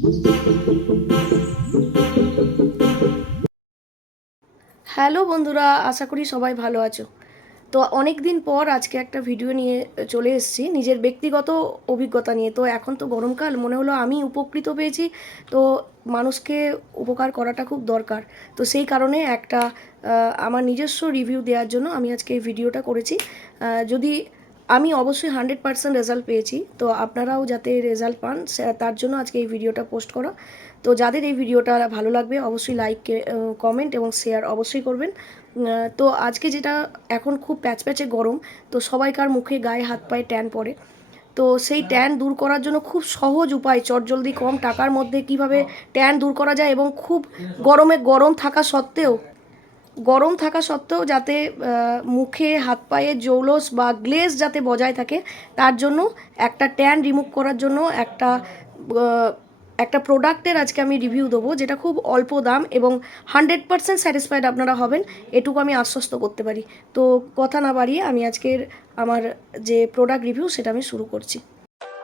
Hello বন্ধুরা, আশা করি সবাই ভালো আছো। তো অনেক দিন পর আজকে একটা ভিডিও নিয়ে চলে এসেছি নিজের ব্যক্তিগত অভিজ্ঞতা নিয়ে। তো এখন তো গরমকাল, মনে হলো আমি উপকৃত পেয়েছি, তো মানুষকে উপকার করাটা খুব দরকার। তো সেই কারণে একটা আমার নিজস্ব রিভিউ দেওয়ার জন্য আমি আজকে এই ভিডিওটা করেছি। যদি আমি অবশ্যই 100% রেজাল্ট পেয়েছি, তো আপনারাও যাতে রেজাল্ট পান তার জন্য আজকে এই ভিডিওটা পোস্ট করা। তো যাদের এই ভিডিওটা ভালো লাগবে অবশ্যই লাইক, কমেন্ট এবং শেয়ার অবশ্যই করবেন। তো আজকে যেটা, এখন খুব প্যাচপ্যাচে গরম, তো সবাইকার মুখে গায়ে হাত পায়ে ট্যান পড়ে। তো সেই ট্যান দূর করার জন্য খুব সহজ উপায়, চটজলদি কম টাকার মধ্যে কিভাবে ট্যান দূর করা যায় এবং খুব গরম থাকা সত্ত্বেও যাতে মুখে হাত পায়ে জৌলস বা গ্লেজ যাতে বজায় থাকে, তার জন্য একটা ট্যান রিমুভ করার জন্য একটা প্রোডাক্টের আজকে আমি রিভিউ দেবো, যেটা খুব অল্প দাম এবং 100% স্যাটিসফাইড আপনারা হবেন, এটুকু আমি আশ্বস্ত করতে পারি। তো কথা না বাড়িয়ে আমি আজকের আমার যে প্রোডাক্ট রিভিউ সেটা আমি শুরু করছি।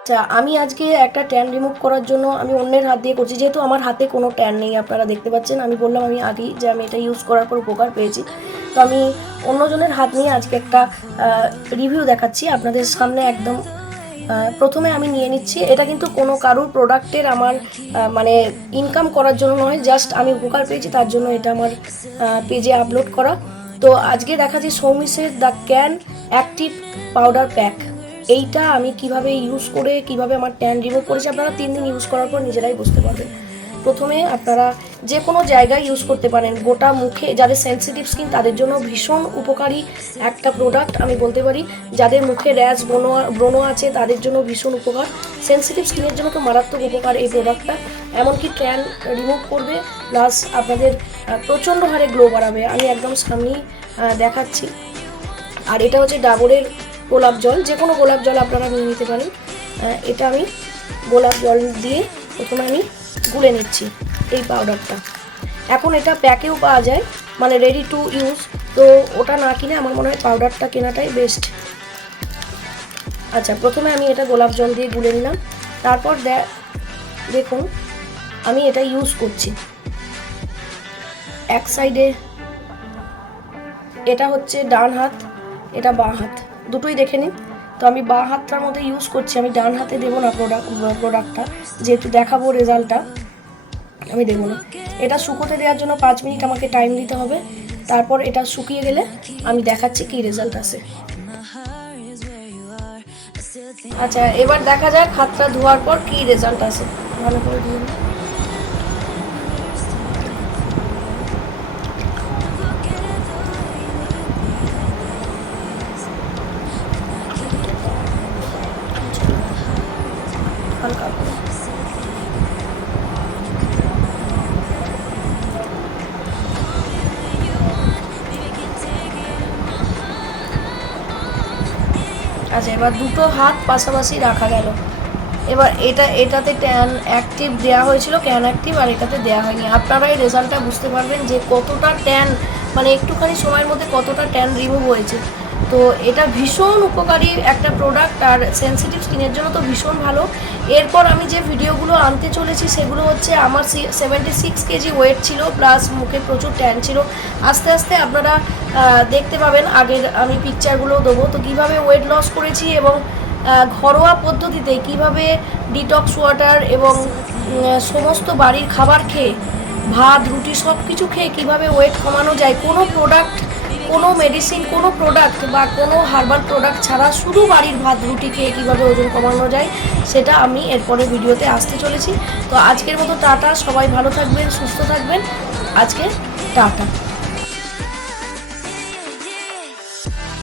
আচ্ছা, আমি আজকে একটা ট্যান রিমুভ করার জন্য আমি অন্যের হাত দিয়ে করছি, যেহেতু আমার হাতে কোনো ট্যান নেই। আপনারা দেখতে পাচ্ছেন, আমি বললাম আমি আগেই যে আমি এটা ইউজ করার পর উপকার পেয়েছি। তো আমি অন্যজনের হাত নিয়ে আজকে একটা রিভিউ দেখাচ্ছি আপনাদের সামনে। একদম প্রথমে আমি নিয়ে নিচ্ছি, এটা কিন্তু কোনো কারুর প্রোডাক্টের আমার মানে ইনকাম করার জন্য নয়, জাস্ট আমি উপকার পেয়েছি তার জন্য এটা আমার পেজে আপলোড করা। তো আজকে দেখাচ্ছি সৌমিসের the can active powder pack. এইটা আমি কিভাবে ইউজ করে কিভাবে আমার ট্যান রিমুভ করেছি, আপনারা 3 দিন ইউজ করার পর নিজেরাই বুঝতে পারবেন। প্রথমে আপনারা যে কোনো জায়গায় ইউজ করতে পারেন, গোটা মুখে যাদের সেন্সিটিভ স্কিন তাদের জন্য ভীষণ উপকারী একটা প্রোডাক্ট আমি বলতে পারি। যাদের মুখে র্যাশ ব্রণ আছে তাদের জন্য ভীষণ উপকার, সেন্সিটিভ স্কিনের জন্য তো মারাত্মক উপকার এই প্রোডাক্টটা। এমনকি ট্যান রিমুভ করবে, প্লাস আপনাদের প্রচণ্ড হারে গ্লো বাড়াবে। আমি একদম সামনেই দেখাচ্ছি। আর এটা হচ্ছে ডাবরের গোলাপ জল, যে কোনো গোলাপ জল আপনারা নিয়ে নিতে পারেন। এটা আমি গোলাপ জল দিয়ে প্রথমে আমি গুলে নিচ্ছি এই পাউডারটা। এখন এটা প্যাকেও পাওয়া যায়, মানে রেডি টু ইউজ, তো ওটা না কিনে আমার মনে হয় পাউডারটা কেনাটাই বেস্ট। আচ্ছা, প্রথমে আমি এটা গোলাপ জল দিয়ে গুলে নিলাম। তারপর দেখুন আমি এটা ইউজ করছি। এক সাইডে এটা হচ্ছে ডান হাত, এটা বাঁ হাত, দুটোই দেখে নিন। তো আমি বাঁ হাতটার মধ্যে ইউজ করছি, আমি ডান হাতে দেবো না প্রোডাক্টটা, যেহেতু দেখাবো রেজাল্টটা, আমি দেবো না। এটা শুকোতে দেওয়ার জন্য 5 মিনিট আমাকে টাইম দিতে হবে। তারপর এটা শুকিয়ে গেলে আমি দেখাচ্ছি কী রেজাল্ট আসে। আচ্ছা, এবার দেখা যাক হাতটা ধোয়ার পর কী রেজাল্ট আসে। ভালো করে ধুয়ে নিই। হালকা করে আচ্ছা, এবার দুটো হাত পাশাপাশি রাখা গেল। এবার এটাতে ট্যান অ্যাক্টিভ দেওয়া হয়েছিল, ক্যান অ্যাক্টিভ, আর এটাতে দেওয়া হয়নি। আপনারা এই রেজাল্টটা বুঝতে পারবেন যে কতটা ট্যান, মানে একটুখানি সময়ের মধ্যে কতটা ট্যান রিমুভ হয়েছে। তো এটা ভীষণ উপকারী একটা প্রোডাক্ট, আর সেন্সিটিভ স্কিনের জন্য তো ভীষণ ভালো। এরপর আমি যে ভিডিওগুলো আনতে চলেছি সেগুলো হচ্ছে, আমার 76 কেজি ওয়েট ছিল, প্লাস মুখে প্রচুর ট্যান ছিল। আস্তে আস্তে আপনারা দেখতে পাবেন, আগের আমি পিকচারগুলোও দেবো, তো কীভাবে ওয়েট লস করেছি এবং ঘরোয়া পদ্ধতিতে কিভাবে ডিটক্স ওয়াটার এবং সমস্ত বাড়ির খাবার খেয়ে, ভাত রুটি সব কিছু খেয়ে কীভাবে ওয়েট কমানো যায়, কোনো প্রোডাক্ট, কোনো মেডিসিন, কোনো প্রোডাক্ট বা কোনো হার্বাল প্রোডাক্ট ছাড়া শুধু বাড়ির ভাত রুটি খেয়ে কীভাবে ওজন কমানো যায়, সেটা আমি এরপরে ভিডিওতে আসতে চলেছি। তো আজকের মতো টাটা, সবাই ভালো থাকবেন, সুস্থ থাকবেন, আজকে টাটা।